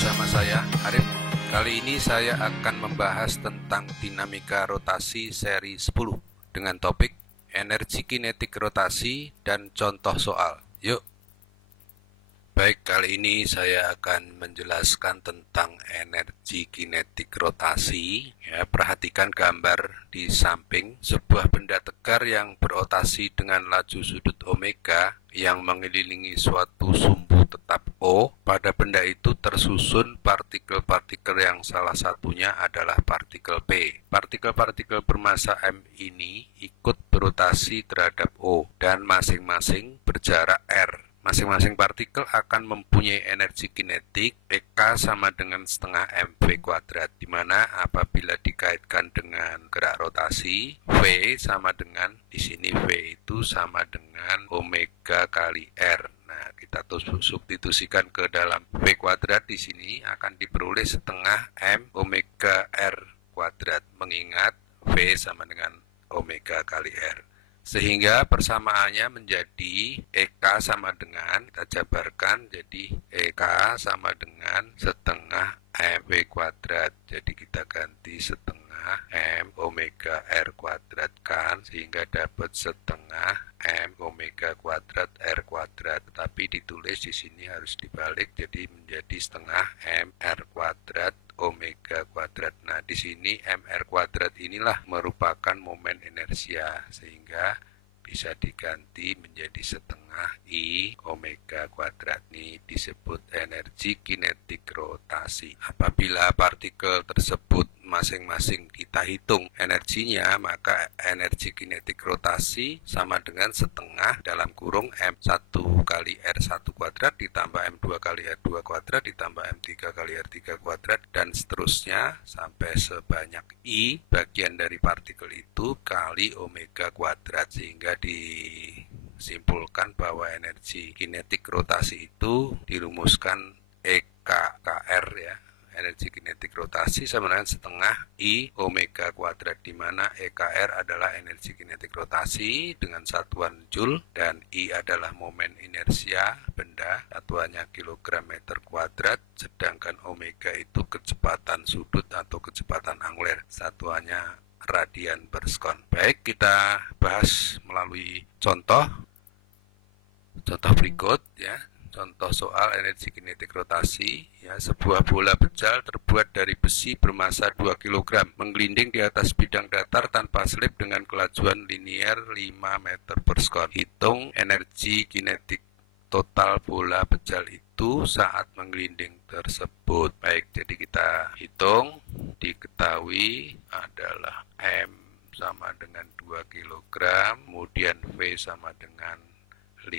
bersama saya Arif. Kali ini saya akan membahas tentang dinamika rotasi seri 10 dengan topik energi kinetik rotasi dan contoh soal. Yuk. Baik, kali ini saya akan menjelaskan tentang energi kinetik rotasi. Ya, perhatikan gambar di samping sebuah benda tegar yang berotasi dengan laju sudut omega yang mengelilingi suatu sumbu tetap O. Pada benda itu tersusun partikel-partikel yang salah satunya adalah partikel P. Partikel-partikel bermassa M ini ikut berotasi terhadap O dan masing-masing berjarak R. Masing-masing partikel akan mempunyai energi kinetik EK sama dengan setengah mv kuadrat, di mana apabila dikaitkan dengan gerak rotasi, V sama dengan, di sini V itu sama dengan omega kali R. Nah, kita substitusikan ke dalam V kuadrat, di sini akan diperoleh setengah M omega R kuadrat, mengingat V sama dengan omega kali R. Sehingga persamaannya menjadi EK sama dengan, kita jabarkan jadi EK sama dengan setengah MV kuadrat. Jadi kita ganti setengah M omega R kuadrat kan, sehingga dapat setengah M omega kuadrat R kuadrat. Tapi ditulis di sini harus dibalik, jadi menjadi setengah M R kuadrat omega kuadrat. Nah, di sini mr kuadrat inilah merupakan momen inersia, sehingga bisa diganti menjadi setengah I omega kuadrat. Ini disebut energi kinetik rotasi. Apabila partikel tersebut masing-masing kita hitung energinya, maka energi kinetik rotasi sama dengan setengah dalam kurung M1 kali R1 kuadrat ditambah M2 kali R2 kuadrat ditambah M3 kali R3 kuadrat dan seterusnya sampai sebanyak I bagian dari partikel itu kali omega kuadrat, sehingga disimpulkan bahwa energi kinetik rotasi itu dirumuskan EKKR ya. Energi kinetik rotasi sama dengan setengah I omega kuadrat, di mana EKR adalah energi kinetik rotasi dengan satuan Joule dan I adalah momen inersia benda, satuannya kilogram meter kuadrat, sedangkan omega itu kecepatan sudut atau kecepatan anguler, satuannya radian per sekon. Baik, kita bahas melalui contoh berikut ya. Contoh soal energi kinetik rotasi, ya, sebuah bola bejal terbuat dari besi bermassa 2 kg menggelinding di atas bidang datar tanpa selip dengan kelajuan linear 5 meter per sekon. Hitung energi kinetik total bola bejal itu saat menggelinding tersebut. Baik, jadi kita hitung, diketahui adalah M sama dengan 2 kg, kemudian V sama dengan 5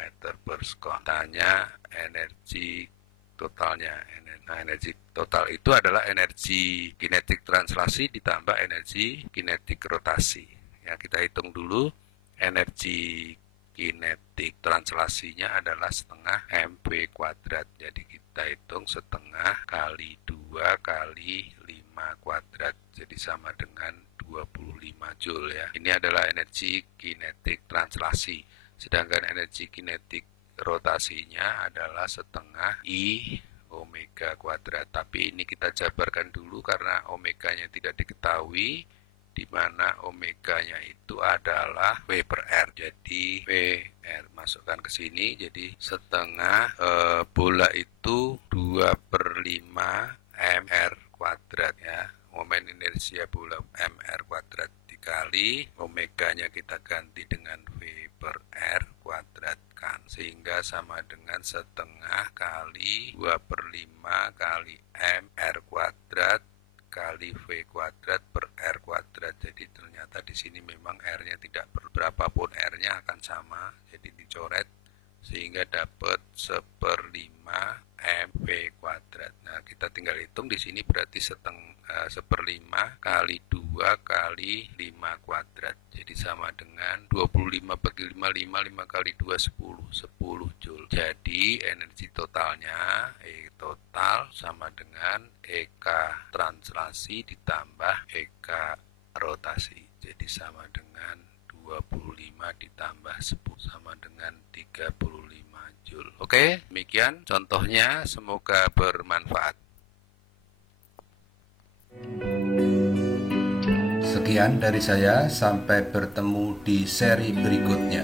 meter per sekon. Tanya energi totalnya. Nah, energi total itu adalah energi kinetik translasi ditambah energi kinetik rotasi. Ya, kita hitung dulu. Energi kinetik translasinya adalah setengah mv kuadrat. Jadi kita hitung setengah kali 2 kali 5 kuadrat. Jadi sama dengan 25 Joule ya. Ini adalah energi kinetik translasi. Sedangkan energi kinetik rotasinya adalah setengah I omega kuadrat. Tapi ini kita jabarkan dulu karena omeganya tidak diketahui, di mana omeganya itu adalah V per R. Jadi V R masukkan ke sini, jadi setengah bola itu 2 per 5 mr kuadrat ya. Momen inersia bola mr kuadrat dikali omeganya kita ganti dengan V per R kuadrat kan, sehingga sama dengan setengah kali 2 per 5 kali mr kuadrat kali V kuadrat per R kuadrat. Jadi ternyata di sini memang R-nya tidak berapapun, R-nya akan sama, jadi dicoret sehingga dapat 1/5 mv kuadrat. Nah, kita tinggal hitung di sini berarti 1/5 kali 2 kali 5 kuadrat. Jadi sama dengan 25 bagi 5, 5 kali 2, 10 Joule. Jadi energi totalnya, E total sama dengan EK translasi ditambah EK rotasi. Jadi sama dengan 25 25 ditambah 10 sama dengan 35 Joule. Oke, demikian contohnya, semoga bermanfaat. Sekian dari saya, sampai bertemu di seri berikutnya.